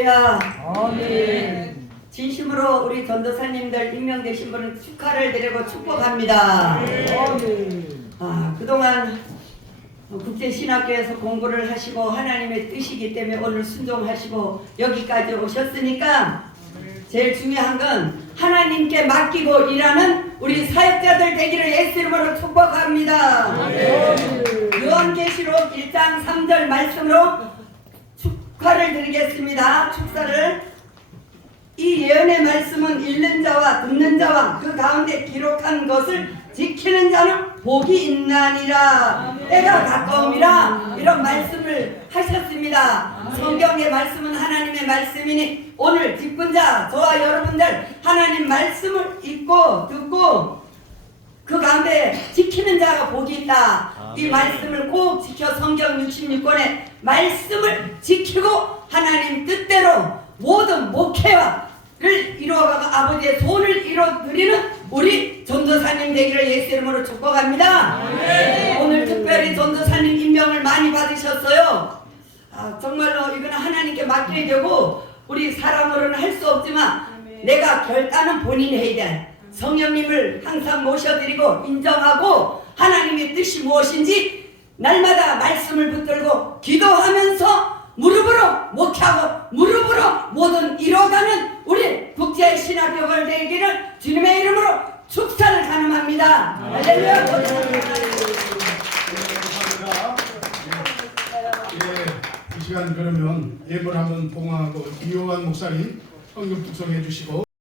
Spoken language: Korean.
할렐루야. 아멘. 진심으로 우리 전도사님들 임명되신 분은 축하를 드리고 축복합니다. 아멘. 아, 그동안 국제신학교에서 공부를 하시고 하나님의 뜻이기 때문에 오늘 순종하시고 여기까지 오셨으니까 제일 중요한 건 하나님께 맡기고 일하는 우리 사역자들 되기를 예수 이름으로 축복합니다. 요한계시록 1장 3절 말씀으로 축하를 드리겠습니다. 축사를 이 예언의 말씀은 읽는 자와 듣는 자와 그 가운데 기록한 것을 지키는 자는 복이 있나니라 때가 가까움이라 이런 말씀을 하셨습니다. 성경의 말씀은 하나님의 말씀이니 오늘 기쁜 자 저와 여러분들 하나님 말씀을 읽고 듣고 그 가운데 지키는 자가 복이 있다. 이 말씀을 꼭 지켜 성경 66권의 말씀을 지키고 하나님 뜻대로 모든 목회와를 이루어가고 아버지의 손을 이뤄 드리는 우리 전도사님 되기를 예수 이름으로 축복합니다. 오늘 특별히 전도사님 임명을 많이 받으셨어요. 아, 정말로 이거는 하나님께 맡겨야 되고 우리 사람으로는 할 수 없지만 내가 결단은 본인이 해야 돼. 성령님을 항상 모셔드리고 인정하고 하나님의 뜻이 무엇인지 날마다 말씀을 붙들고 기도하면서 무릎으로 목하고 무릎으로 모든 이뤄가는 우리 국제 신학교를 되기를 주님의 이름으로 축사를 가능합니다. 할렐루야. 감사합니다. 예, 이 시간 그러면 예물 한번 봉하고 이호환 목사님 성경 독송해 주시고